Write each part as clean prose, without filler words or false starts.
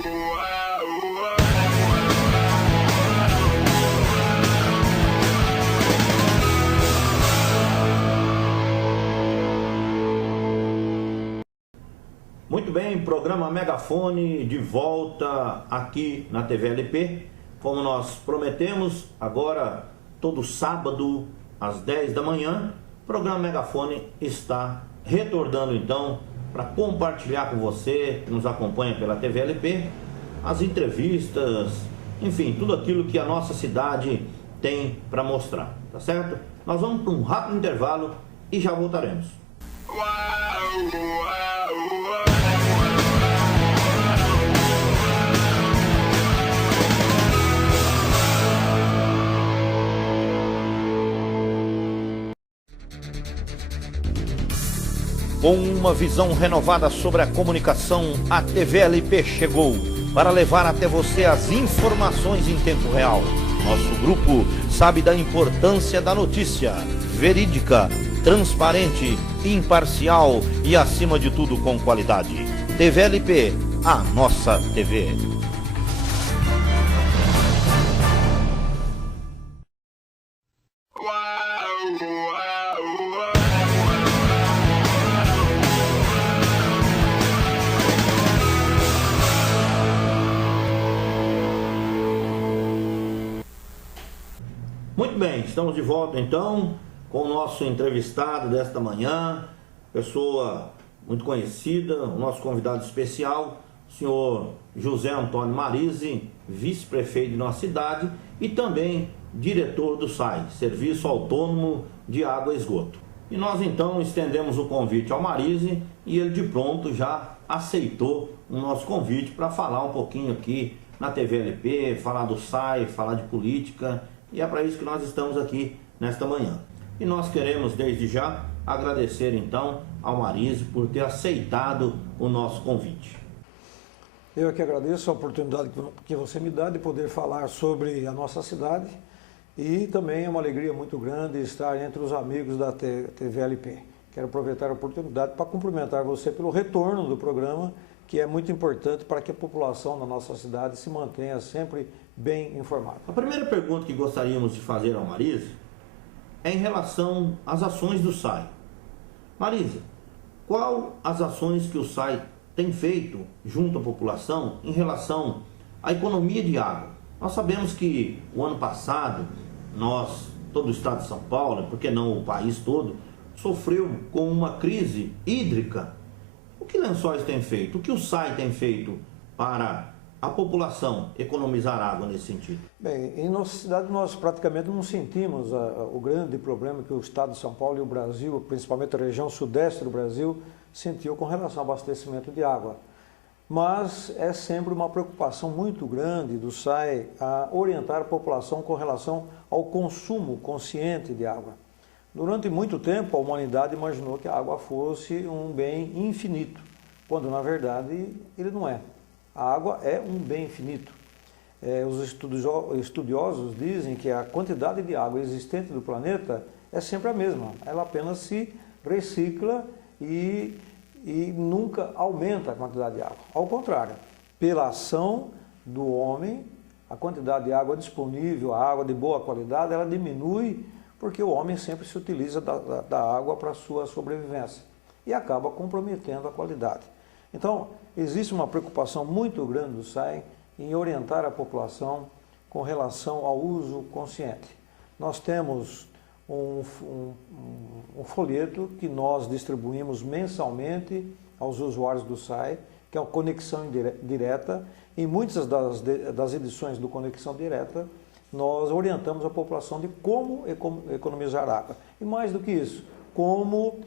Muito bem, programa Megafone de volta aqui na TV LP. Como nós prometemos, agora todo sábado às 10 da manhã, o programa Megafone está retornando então para compartilhar com você que nos acompanha pela TV LP as entrevistas, enfim, tudo aquilo que a nossa cidade tem para mostrar, tá certo? Nós vamos para um rápido intervalo e já voltaremos. Com uma visão renovada sobre a comunicação, a TV LP chegou para levar até você as informações em tempo real. Nosso grupo sabe da importância da notícia verídica, transparente, imparcial e, acima de tudo, com qualidade. TV LP, a nossa TV. Muito bem, estamos de volta então com o nosso entrevistado desta manhã, pessoa muito conhecida, o nosso convidado especial, o senhor José Antônio Marise, vice-prefeito de nossa cidade e também diretor do SAI, Serviço Autônomo de Água e Esgoto. E nós então estendemos o convite ao Marise e ele de pronto já aceitou o nosso convite para falar um pouquinho aqui na TV LP, falar do SAI, falar de política. E é para isso que nós estamos aqui nesta manhã. E nós queremos desde já agradecer então ao Marise por ter aceitado o nosso convite. Eu é que agradeço a oportunidade que você me dá de poder falar sobre a nossa cidade e também é uma alegria muito grande estar entre os amigos da TV LP. Quero aproveitar a oportunidade para cumprimentar você pelo retorno do programa, que é muito importante para que a população da nossa cidade se mantenha sempre bem informada. A primeira pergunta que gostaríamos de fazer ao Marise é em relação às ações do SAI. Marise, qual as ações que o SAI tem feito junto à população em relação à economia de água? Nós sabemos que o ano passado, todo o estado de São Paulo, por que não o país todo, sofreu com uma crise hídrica. O que Lençóis tem feito? O que o SAI tem feito para a população economizar água nesse sentido? Bem, em nossa cidade nós praticamente não sentimos o grande problema que o estado de São Paulo e o Brasil, principalmente a região sudeste do Brasil, sentiu com relação ao abastecimento de água. Mas é sempre uma preocupação muito grande do SAI a orientar a população com relação ao consumo consciente de água. Durante muito tempo a humanidade imaginou que a água fosse um bem infinito, quando na verdade ele não é. A água é um bem infinito. Os estudiosos dizem que a quantidade de água existente do planeta é sempre a mesma. Ela apenas se recicla e nunca aumenta a quantidade de água. Ao contrário, pela ação do homem, a quantidade de água disponível, a água de boa qualidade, ela diminui porque o homem sempre se utiliza da água para a sua sobrevivência e acaba comprometendo a qualidade. Então, existe uma preocupação muito grande do SAI em orientar a população com relação ao uso consciente. Nós temos um folheto que nós distribuímos mensalmente aos usuários do SAI, que é o Conexão Direta. Em muitas das edições do Conexão Direta, nós orientamos a população de como economizar água. E mais do que isso, como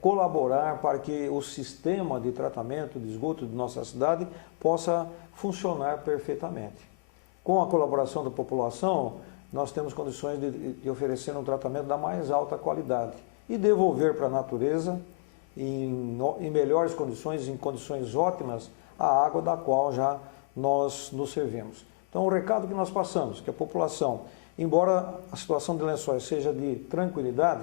colaborar para que o sistema de tratamento de esgoto de nossa cidade possa funcionar perfeitamente. Com a colaboração da população, nós temos condições de oferecer um tratamento da mais alta qualidade e devolver para a natureza, em melhores condições, em condições ótimas, a água da qual já nós nos servimos. Então, o recado que nós passamos, que a população, embora a situação de Lençóis seja de tranquilidade,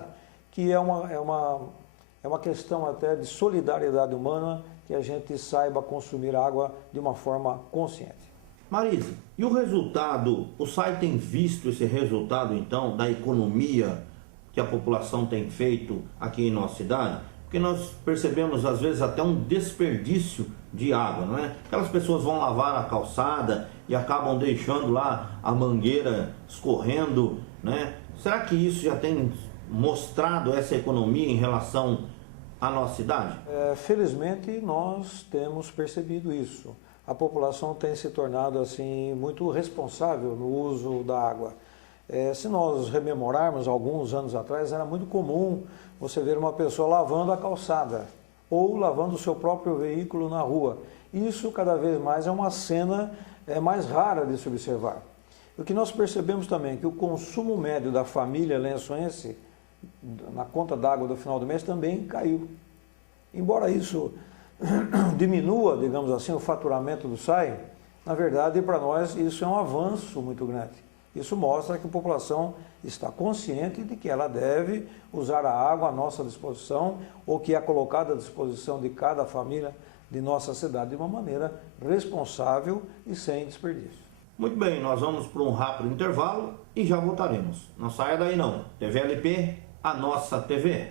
que é uma questão até de solidariedade humana que a gente saiba consumir água de uma forma consciente. Marise, e o resultado, o SAI tem visto esse resultado então da economia que a população tem feito aqui em nossa cidade? Porque nós percebemos às vezes até um desperdício de água, não é? Aquelas pessoas vão lavar a calçada e acabam deixando lá a mangueira escorrendo, né? Será que isso já tem mostrado essa economia em relação à nossa cidade? Felizmente nós temos percebido isso. A população tem se tornado assim muito responsável no uso da água. Se nós rememorarmos alguns anos atrás, era muito comum você ver uma pessoa lavando a calçada ou lavando o seu próprio veículo na rua. Isso cada vez mais é uma cena mais rara de se observar. O que nós percebemos também é que o consumo médio da família lençoense na conta d'água do final do mês também caiu. Embora isso diminua, digamos assim, o faturamento do SAI, na verdade, para nós isso é um avanço muito grande. Isso mostra que a população está consciente de que ela deve usar a água à nossa disposição ou que é colocada à disposição de cada família de nossa cidade de uma maneira responsável e sem desperdício. Muito bem, nós vamos para um rápido intervalo e já voltaremos. Não saia daí não. TVLP, a nossa TV.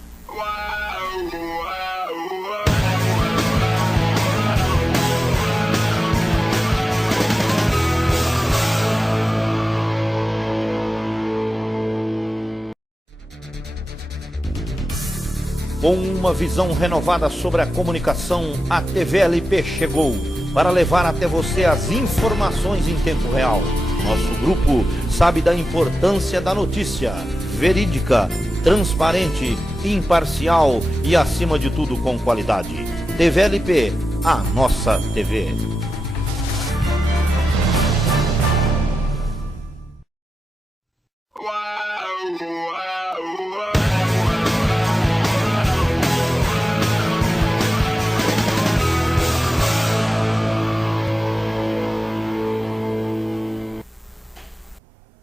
Com uma visão renovada sobre a comunicação, a TVLP chegou para levar até você as informações em tempo real. Nosso grupo sabe da importância da notícia verídica, transparente, imparcial e, acima de tudo, com qualidade. TVLP, a nossa TV.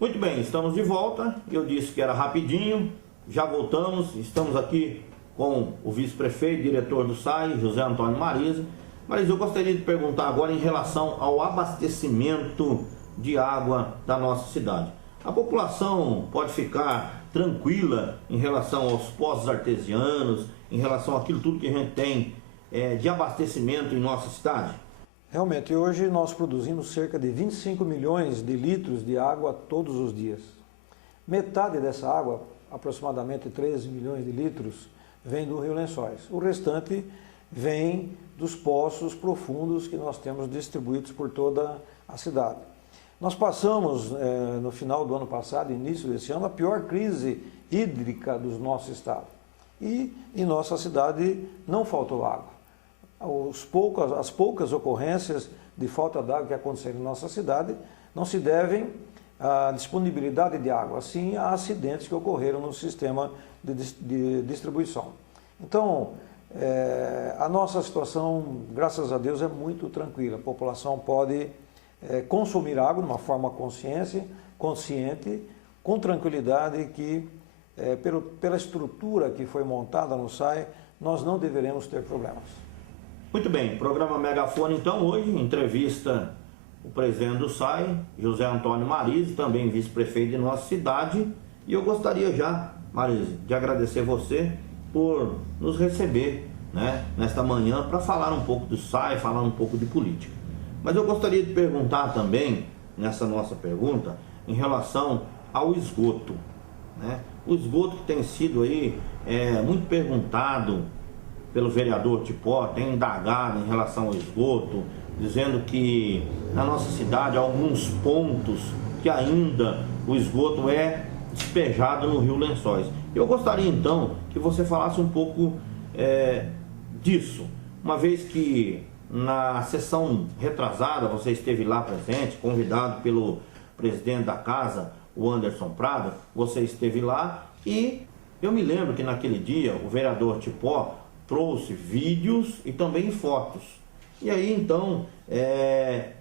Muito bem, estamos de volta. Eu disse que era rapidinho, já voltamos. Estamos aqui com o vice-prefeito, diretor do SAI, José Antônio Marise. Mas eu gostaria de perguntar agora em relação ao abastecimento de água da nossa cidade. A população pode ficar tranquila em relação aos poços artesianos, em relação àquilo tudo que a gente tem de abastecimento em nossa cidade? Realmente, hoje nós produzimos cerca de 25 milhões de litros de água todos os dias. Metade dessa água, aproximadamente 13 milhões de litros, vem do Rio Lençóis. O restante vem dos poços profundos que nós temos distribuídos por toda a cidade. Nós passamos, no final do ano passado, início desse ano, a pior crise hídrica do nosso estado. E em nossa cidade não faltou água. As poucas ocorrências de falta d'água que aconteceram em nossa cidade não se devem à disponibilidade de água, sim a acidentes que ocorreram no sistema de distribuição. Então, a nossa situação, graças a Deus, é muito tranquila. A população pode consumir água de uma forma consciente, com tranquilidade, que pela estrutura que foi montada no SAI, nós não deveremos ter problemas. Muito bem, programa Megafone então hoje, entrevista o presidente do SAI, José Antônio Marise, também vice-prefeito de nossa cidade. E eu gostaria já, Marise, de agradecer você por nos receber, né, nesta manhã para falar um pouco do SAI, falar um pouco de política. Mas eu gostaria de perguntar também, nessa nossa pergunta, em relação ao esgoto, né? O esgoto que tem sido aí muito perguntado pelo vereador Tipó, tem indagado em relação ao esgoto, dizendo que na nossa cidade há alguns pontos que ainda o esgoto é despejado no Rio Lençóis. Eu gostaria então que você falasse um pouco disso, uma vez que na sessão retrasada você esteve lá presente, convidado pelo presidente da casa, o Anderson Prado, você esteve lá e eu me lembro que naquele dia o vereador Tipó trouxe vídeos e também fotos. E aí então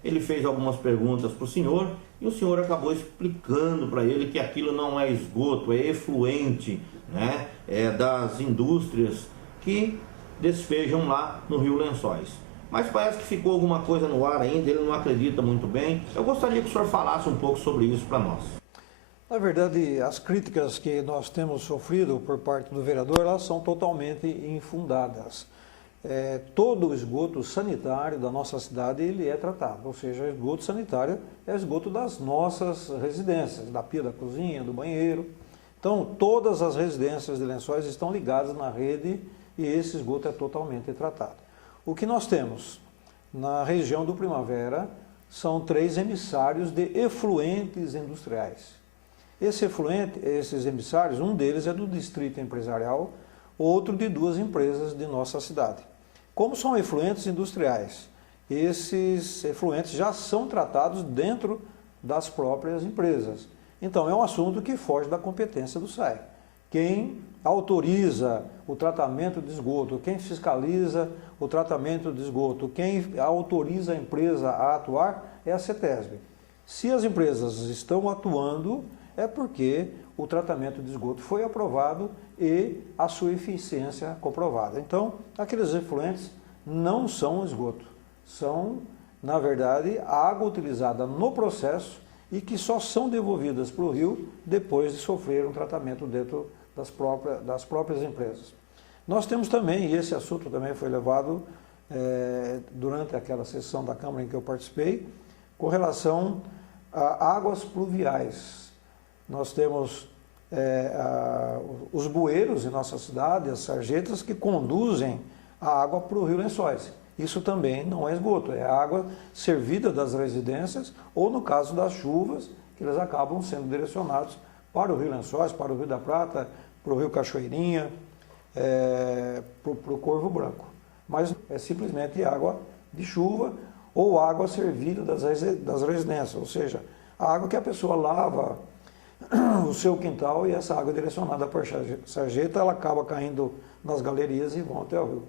ele fez algumas perguntas para o senhor e o senhor acabou explicando para ele que aquilo não é esgoto, é efluente, né? Das indústrias que despejam lá no Rio Lençóis. Mas parece que ficou alguma coisa no ar ainda, ele não acredita muito bem. Eu gostaria que o senhor falasse um pouco sobre isso para nós. Na verdade, as críticas que nós temos sofrido por parte do vereador, elas são totalmente infundadas. Todo o esgoto sanitário da nossa cidade, ele é tratado, ou seja, o esgoto sanitário é o esgoto das nossas residências, da pia da cozinha, do banheiro. Então, todas as residências de Lençóis estão ligadas na rede e esse esgoto é totalmente tratado. O que nós temos na região do Primavera são 3 emissários de efluentes industriais. Esses emissários, um deles é do distrito empresarial, outro de 2 empresas de nossa cidade. Como são efluentes industriais, esses efluentes já são tratados dentro das próprias empresas. Então, é um assunto que foge da competência do SAI. Quem autoriza o tratamento de esgoto, quem fiscaliza o tratamento de esgoto, quem autoriza a empresa a atuar é a CETESB. Se as empresas estão atuando, é porque o tratamento de esgoto foi aprovado e a sua eficiência comprovada. Então, aqueles efluentes não são esgoto, são, na verdade, água utilizada no processo e que só são devolvidas para o rio depois de sofrer um tratamento dentro das próprias empresas. Nós temos também, e esse assunto também foi levado durante aquela sessão da Câmara em que eu participei, com relação a águas pluviais. Nós temos os bueiros em nossa cidade, as sarjetas que conduzem a água para o Rio Lençóis. Isso também não é esgoto, é água servida das residências ou, no caso das chuvas, que eles acabam sendo direcionados para o Rio Lençóis, para o Rio da Prata, para o Rio Cachoeirinha, para o Corvo Branco. Mas é simplesmente água de chuva ou água servida das residências, ou seja, a água que a pessoa lava o seu quintal e essa água direcionada para a sarjeta, ela acaba caindo nas galerias e vão até o rio.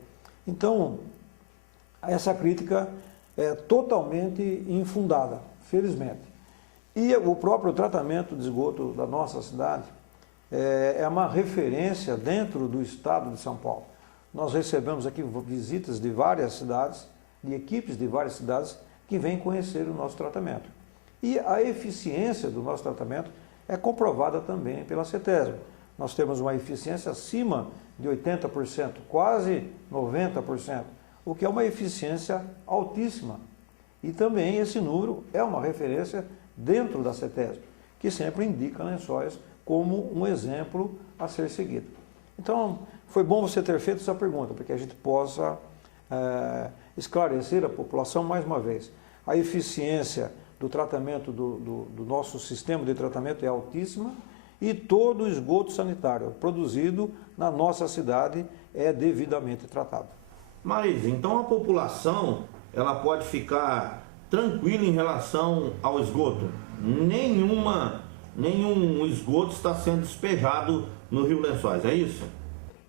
Então, essa crítica é totalmente infundada, felizmente. E o próprio tratamento de esgoto da nossa cidade é uma referência dentro do estado de São Paulo. Nós recebemos aqui visitas de várias cidades, de equipes de várias cidades, que vêm conhecer o nosso tratamento. E a eficiência do nosso tratamento é comprovada também pela CETESB. Nós temos uma eficiência acima de 80%, quase 90%, o que é uma eficiência altíssima. E também esse número é uma referência dentro da CETESB, que sempre indica Lençóis como um exemplo a ser seguido. Então, foi bom você ter feito essa pergunta, para que a gente possa esclarecer a população mais uma vez. A eficiência do tratamento do nosso sistema de tratamento é altíssima e todo o esgoto sanitário produzido na nossa cidade é devidamente tratado. Mas, então a população, ela pode ficar tranquila em relação ao esgoto? Nenhum esgoto está sendo despejado no Rio Lençóis, é isso?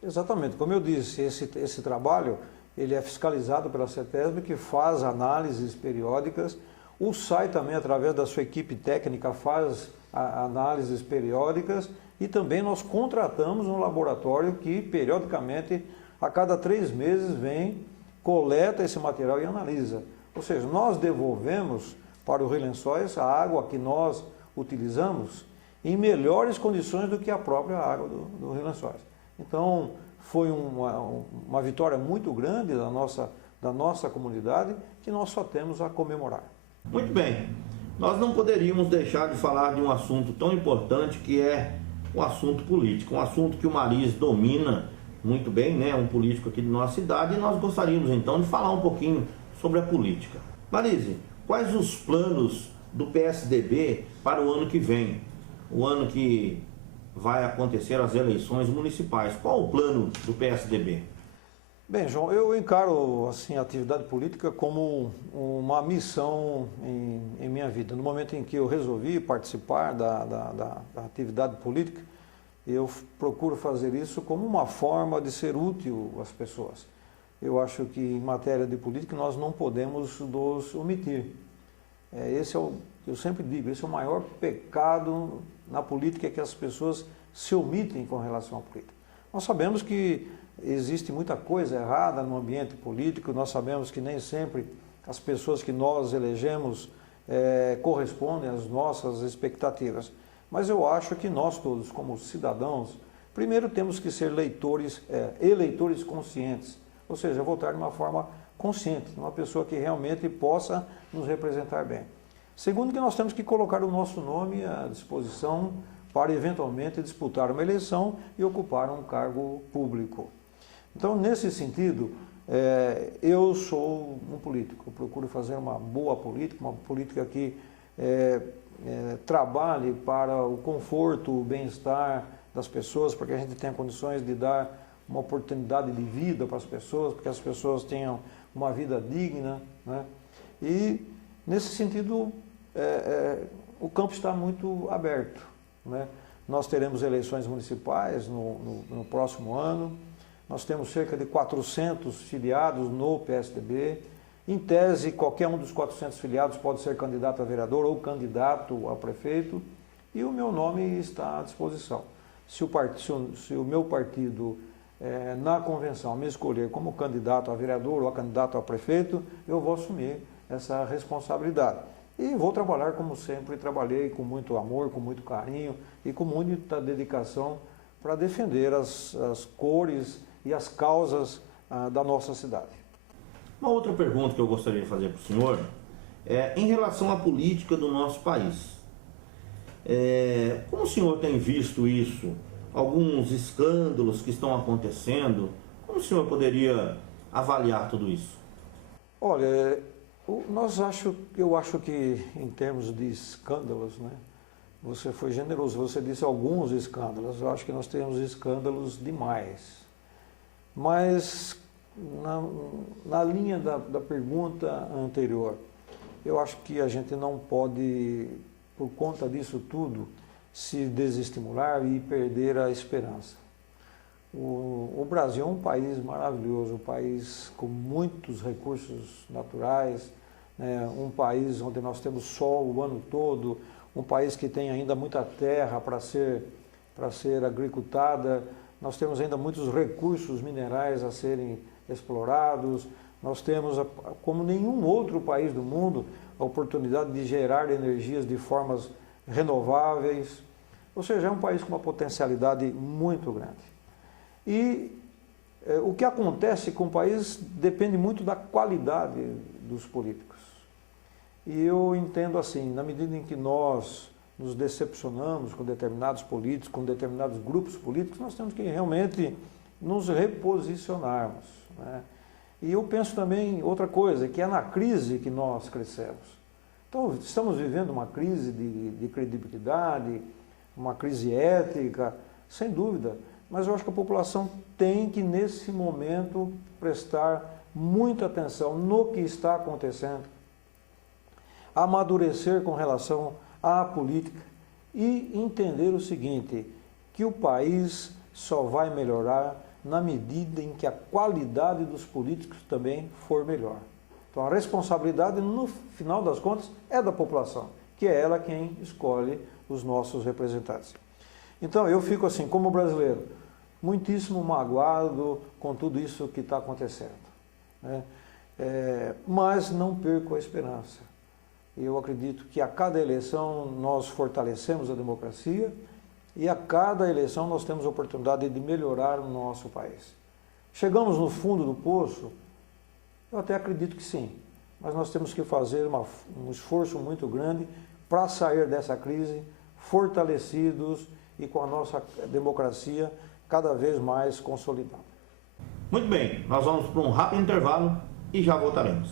Exatamente. Como eu disse, esse trabalho ele é fiscalizado pela CETESB, que faz análises periódicas. O SAI também, através da sua equipe técnica, faz análises periódicas e também nós contratamos um laboratório que, periodicamente, a cada 3 meses, vem, coleta esse material e analisa. Ou seja, nós devolvemos para o Rio Lençóis a água que nós utilizamos em melhores condições do que a própria água do Rio Lençóis. Então, foi uma vitória muito grande da nossa comunidade que nós só temos a comemorar. Muito bem, nós não poderíamos deixar de falar de um assunto tão importante que é o assunto político, um assunto que o Marise domina muito bem, né? Um político aqui de nossa cidade, e nós gostaríamos então de falar um pouquinho sobre a política. Marise, quais os planos do PSDB para o ano que vem? O ano que vai acontecer as eleições municipais. Qual o plano do PSDB? Bem, João, eu encaro assim, a atividade política como uma missão em minha vida. No momento em que eu resolvi participar da atividade política, eu procuro fazer isso como uma forma de ser útil às pessoas. Eu acho que em matéria de política nós não podemos nos omitir. Eu sempre digo, esse é o maior pecado na política, é que as pessoas se omitem com relação à política. Nós sabemos que existe muita coisa errada no ambiente político, nós sabemos que nem sempre as pessoas que nós elegemos correspondem às nossas expectativas. Mas eu acho que nós todos, como cidadãos, primeiro temos que ser eleitores conscientes, ou seja, votar de uma forma consciente, uma pessoa que realmente possa nos representar bem. Segundo, que nós temos que colocar o nosso nome à disposição para eventualmente disputar uma eleição e ocupar um cargo público. Então, nesse sentido, eu sou um político, eu procuro fazer uma boa política, uma política que trabalhe para o conforto, o bem-estar das pessoas, para que a gente tenha condições de dar uma oportunidade de vida para as pessoas, para que as pessoas tenham uma vida digna, né? E, nesse sentido, o campo está muito aberto, né? Nós teremos eleições municipais no próximo ano, nós temos cerca de 400 filiados no PSDB. Em tese, qualquer um dos 400 filiados pode ser candidato a vereador ou candidato a prefeito, e o meu nome está à disposição. Se o meu partido, na convenção, me escolher como candidato a vereador ou a candidato a prefeito, eu vou assumir essa responsabilidade. E vou trabalhar como sempre trabalhei, com muito amor, com muito carinho e com muita dedicação para defender as cores e as causas da nossa cidade. Uma outra pergunta que eu gostaria de fazer para o senhor é em relação à política do nosso país. Como o senhor tem visto isso? Alguns escândalos que estão acontecendo, como o senhor poderia avaliar tudo isso? Olha, eu acho que em termos de escândalos, né, você foi generoso, você disse alguns escândalos, eu acho que nós temos escândalos demais. Mas na linha da pergunta anterior, eu acho que a gente não pode, por conta disso tudo, se desestimular e perder a esperança. O Brasil é um país maravilhoso, um país com muitos recursos naturais, né, um país onde nós temos sol o ano todo, um país que tem ainda muita terra para ser agricultada, nós temos ainda muitos recursos minerais a serem explorados, nós temos, como nenhum outro país do mundo, a oportunidade de gerar energias de formas renováveis, ou seja, é um país com uma potencialidade muito grande. E o que acontece com o país depende muito da qualidade dos políticos. E eu entendo assim, na medida em que nós nos decepcionamos com determinados políticos, com determinados grupos políticos, nós temos que realmente nos reposicionarmos, né? E eu penso também outra coisa, que é na crise que nós crescemos. Então, estamos vivendo uma crise de credibilidade, uma crise ética, sem dúvida, mas eu acho que a população tem que, nesse momento, prestar muita atenção no que está acontecendo, amadurecer com relação à política e entender o seguinte, que o país só vai melhorar na medida em que a qualidade dos políticos também for melhor. Então a responsabilidade, no final das contas, é da população, que é ela quem escolhe os nossos representantes. Então eu fico assim, como brasileiro, muitíssimo magoado com tudo isso que está acontecendo, né? Mas não perco a esperança. Eu acredito que a cada eleição nós fortalecemos a democracia e a cada eleição nós temos a oportunidade de melhorar o nosso país. Chegamos no fundo do poço? Eu até acredito que sim, mas nós temos que fazer um esforço muito grande para sair dessa crise fortalecidos e com a nossa democracia cada vez mais consolidada. Muito bem, nós vamos para um rápido intervalo e já voltaremos.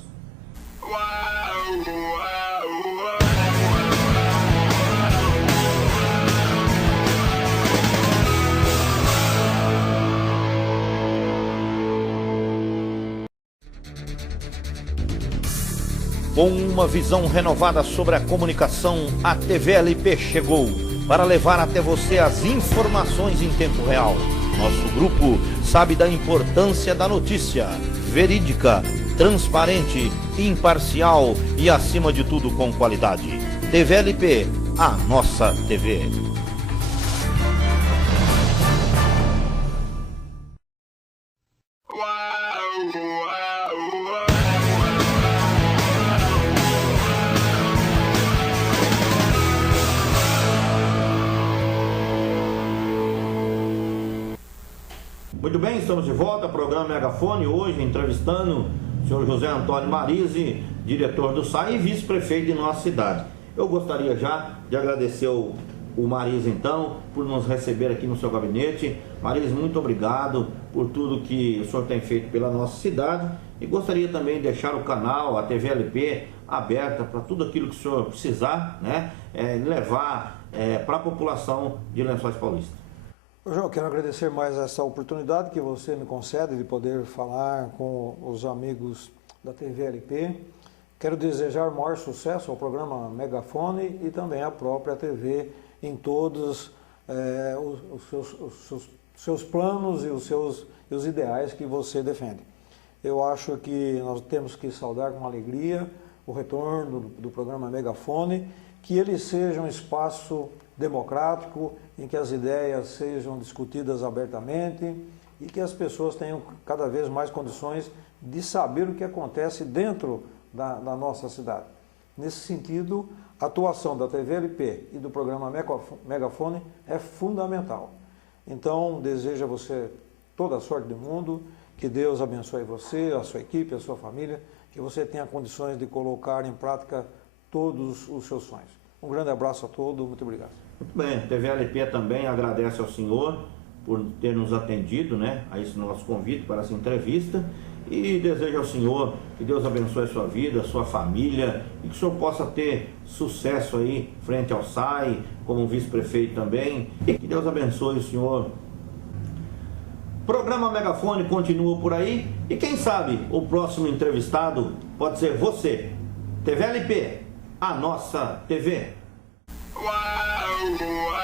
Com uma visão renovada sobre a comunicação, a TVLP chegou para levar até você as informações em tempo real. Nosso grupo sabe da importância da notícia verídica, transparente, imparcial e, acima de tudo, com qualidade. TVLP, a nossa TV. Muito bem, estamos de volta ao programa Megafone, hoje entrevistando o senhor José Antônio Marise, diretor do SAI e vice-prefeito de nossa cidade. Eu gostaria já de agradecer o Marise, então, por nos receber aqui no seu gabinete. Marise, muito obrigado por tudo que o senhor tem feito pela nossa cidade e gostaria também de deixar o canal, a TV LP, aberta para tudo aquilo que o senhor precisar, né, levar para a população de Lençóis Paulista. João, quero agradecer mais essa oportunidade que você me concede de poder falar com os amigos da TV LP. Quero desejar maior sucesso ao programa Megafone e também à própria TV em todos os seus planos e os ideais que você defende. Eu acho que nós temos que saudar com alegria o retorno do programa Megafone, que ele seja um espaço democrático, em que as ideias sejam discutidas abertamente e que as pessoas tenham cada vez mais condições de saber o que acontece dentro da nossa cidade. Nesse sentido, a atuação da TV LP e do programa Megafone é fundamental. Então, desejo a você toda a sorte do mundo, que Deus abençoe você, a sua equipe, a sua família, que você tenha condições de colocar em prática todos os seus sonhos. Um grande abraço a todos, muito obrigado. Muito bem, a TV LP também agradece ao senhor por ter nos atendido, né, a esse nosso convite para essa entrevista e desejo ao senhor que Deus abençoe a sua vida, a sua família e que o senhor possa ter sucesso aí frente ao SAI, como vice-prefeito também, e que Deus abençoe o senhor. Programa Megafone continua por aí e quem sabe o próximo entrevistado pode ser você. TV LP, a nossa TV. Uau!